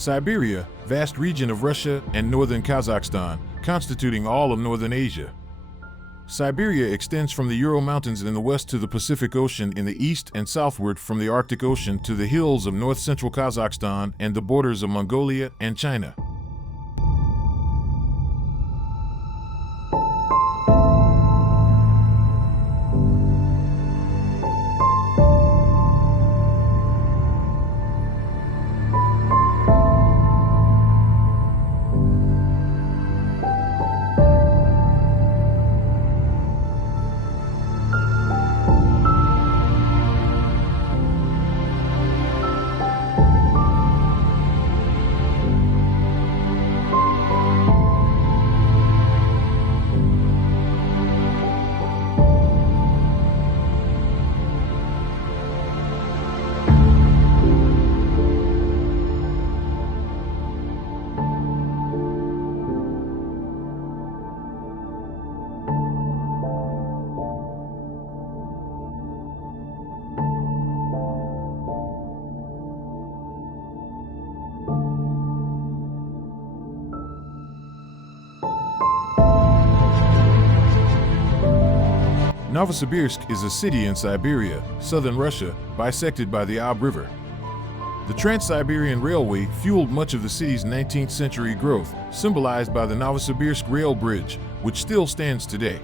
Siberia, vast region of Russia and northern Kazakhstan, constituting all of northern Asia. Siberia extends from the Ural Mountains in the west to the Pacific Ocean in the east and southward from the Arctic Ocean to the hills of north-central Kazakhstan and the borders of Mongolia and China. Novosibirsk is a city in Siberia, southern Russia, bisected by the Ob River. The Trans-Siberian Railway fueled much of the city's 19th century growth, symbolized by the Novosibirsk Rail Bridge, which still stands today.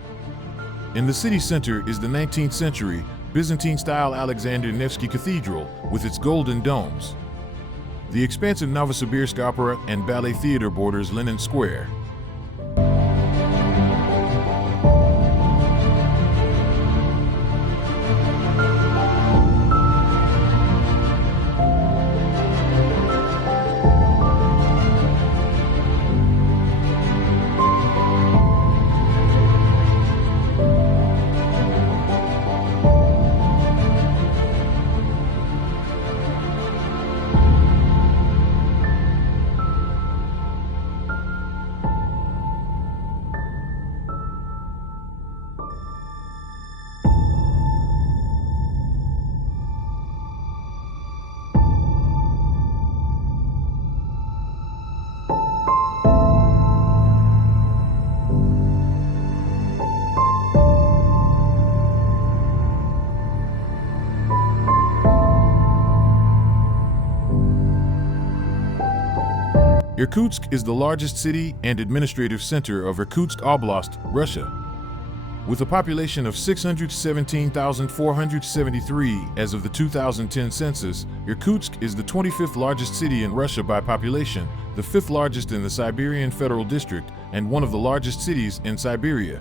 In the city center is the 19th century, Byzantine-style Alexander Nevsky Cathedral, with its golden domes. The expansive Novosibirsk Opera and Ballet Theater borders Lenin Square. Irkutsk is the largest city and administrative center of Irkutsk Oblast, Russia. With a population of 617,473 as of the 2010 census, Irkutsk is the 25th largest city in Russia by population, the 5th largest in the Siberian Federal District, and one of the largest cities in Siberia.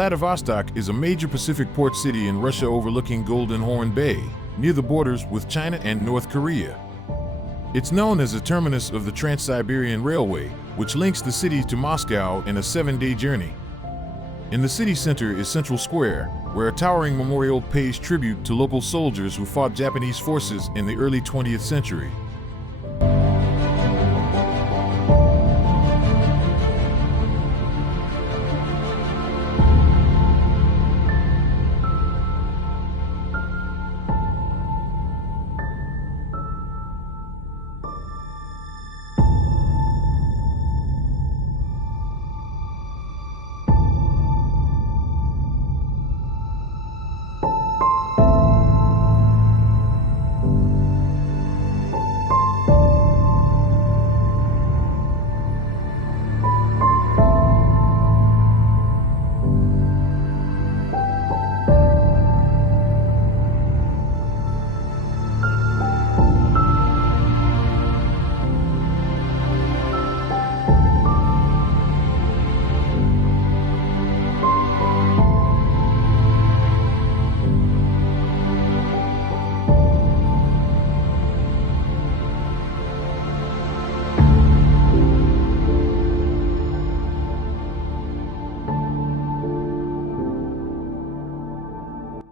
Vladivostok is a major Pacific port city in Russia overlooking Golden Horn Bay, near the borders with China and North Korea. It's known as a terminus of the Trans-Siberian Railway, which links the city to Moscow in a 7-day journey. In the city center is Central Square, where a towering memorial pays tribute to local soldiers who fought Japanese forces in the early 20th century.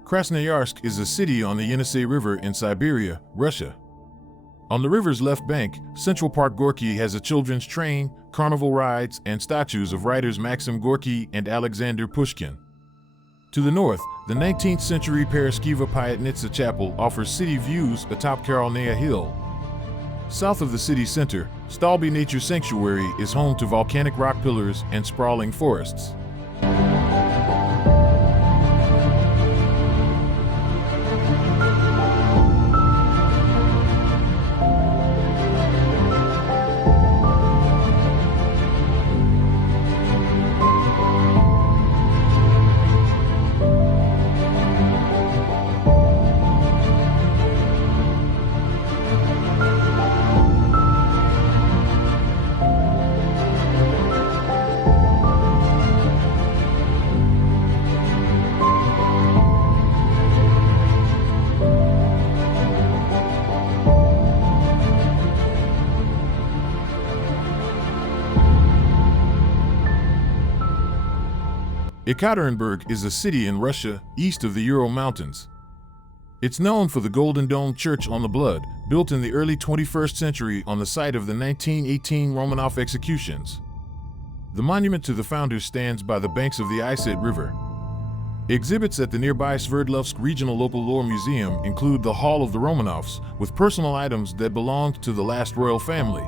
Krasnoyarsk is a city on the Yenisei River in Siberia, Russia. On the river's left bank, Central Park Gorky has a children's train, carnival rides, and statues of writers Maxim Gorky and Alexander Pushkin. To the north, the 19th century Paraskiva Pyatnitsa Chapel offers city views atop Karolnaya Hill. South of the city center, Stalby Nature Sanctuary is home to volcanic rock pillars and sprawling forests. Yekaterinburg is a city in Russia, east of the Ural Mountains. It's known for the Golden Dome Church on the Blood, built in the early 21st century on the site of the 1918 Romanov executions. The monument to the founders stands by the banks of the Issyk River. Exhibits at the nearby Sverdlovsk Regional Local Lore Museum include the Hall of the Romanovs, with personal items that belonged to the last royal family.